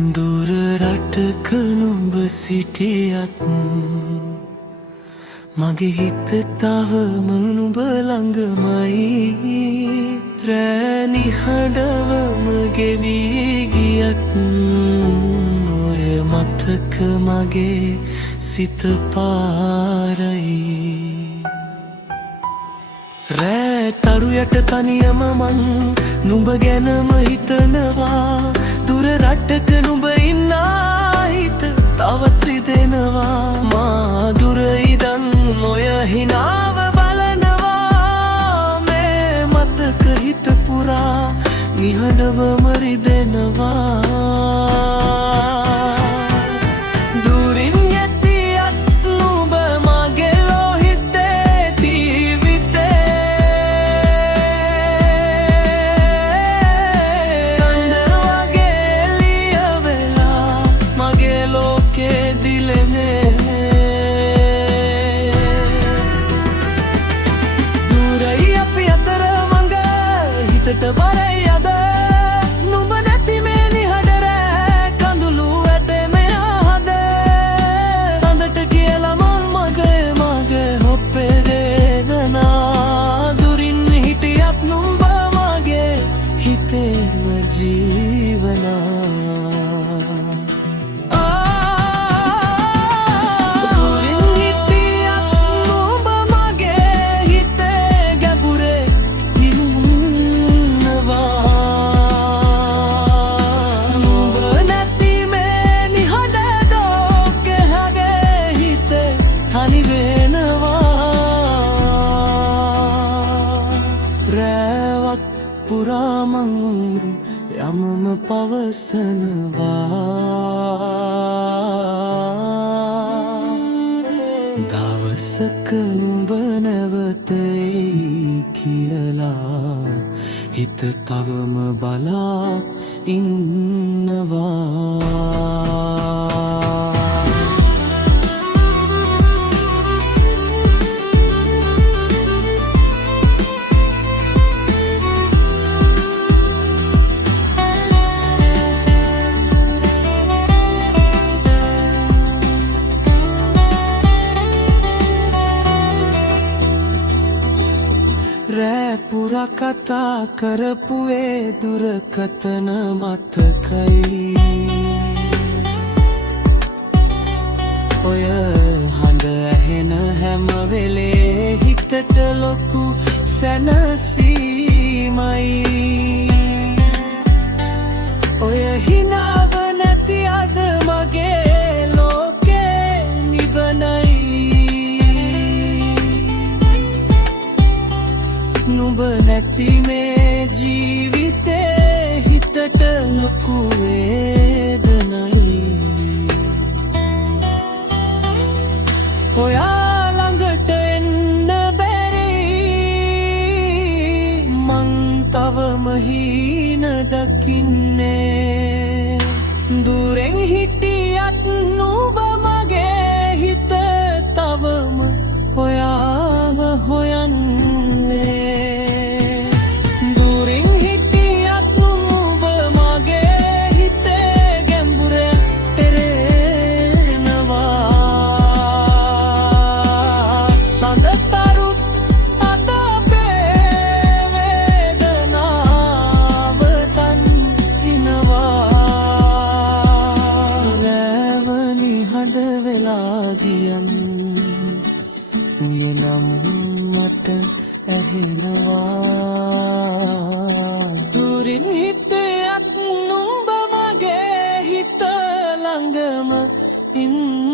දුර රටක නුඹ සිටියත් මගේ හිත තවම නුඹ ළඟමයි. රෑ නිහඬවම ගෙවී ගියත් ඔය මතක මගේ සිත පාරයි. රෑ තරු යට තනියම මං නුඹ ගැනම හිතනවා. දුර රටක නුඹ ඉන්නා හිත තවත් රිදෙනවා. මා දුර ඉදන් ඔය හිනාව බලනවා. මේ මතක හිත පුරා නිහඬවම රිදෙනවා. වරයි අද නුඹ නැති මේ නිහඬ රෑ කඳුළු වැටේ මෙහා හද. සඳට කියලා මං මගේ හොප්පේ වේදනා. දුරින් හිටියත් නුඹ මගේ හිතේම ජීවනා. රැවක් පුරා මං යමම පවසනවා. දවසක නුඹ නැවත එයි කියලා හිත තවම බලා ඉන්නවා. රෑ පුරා කතා කරපු ඒ දුරකථන මතකයි. ඔය හඬ ඇහෙන හැම වෙලේ හිතට ලොකු සැනසීමයි. ඔය හිනාව නැති අද මගේ ලෝකේ නිවනයි. නුඹ නැති මේ ජීවිතේ හිතට ලොකු වේදනයි. ඔයා ළඟට එන්න බැරි මං තවම හීන දකින්නේ. දුරෙන් හිටියත් නුඹ මගේ හිත තවම ඔයාව හොයන්නේ. නියනම් මට ඇහෙනවා. දුරින් හිටියත් නුඹ මගේ හිත ළඟම ඉන්න.